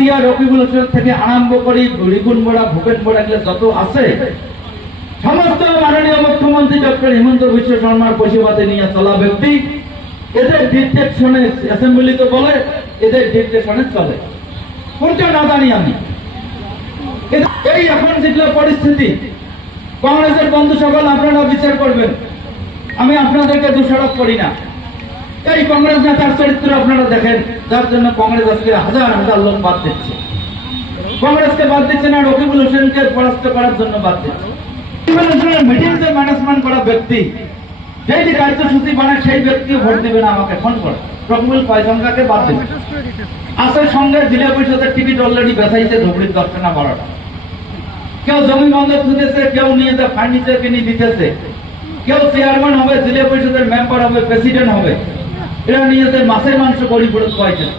দিয়া রকিবুল হোসেন থেকে আরম্ভ করি রিপুন বোরা ভূপেন বোরা যত আছে সমস্ত মাননীয় মুখ্যমন্ত্রী ডক্টর হিমন্ত বিশ্ব শর্মার পরিষেবাতে নিয়ে চলা ব্যক্তি এদের ডিরেকশনে অ্যাসেম্বলিতে বলে এদের ডিরেকশনে চলে কোনটা না জানি আমি। এই এখন যেগুলো পরিস্থিতি কংগ্রেসের বন্ধু সকল আপনারা বিচার করবেন, আমি আপনাদেরকে দোষারোপ করি না। এই কংগ্রেস নেতার চরিত্র আপনারা দেখেন, যার জন্য কংগ্রেস আজকে হাজার হাজার লোক বাদ দিচ্ছে। কংগ্রেসকে বাদ দিচ্ছে না, রকিবুল হোসেনকে পরাস্ত করার জন্য বাদ দিচ্ছে। মিটিংসে ম্যানেজমেন্ট করা ব্যক্তি যেই কার্যসূচি বানায় সেই ব্যক্তি ভোট দেবে না, আমাকে ফোন করে রকিবুল কয়জনকে বাদ দেবে। আসে সঙ্গে জেলা পরিষদের টিকিট অলরেডি বেচাইছে ধুবড়ির 10টা না 12টা। কেউ জমি বন্ধক দিতেছে, কেউ নিয়ে ফার্নিচার কিনে দিতেছে, কেউ চেয়ারম্যান হবে, জেলা পরিষদের মেম্বার হবে, প্রেসিডেন্ট হবে, এরা নিয়ে মাছের মাংস গরিব খাওয়াইতেছে।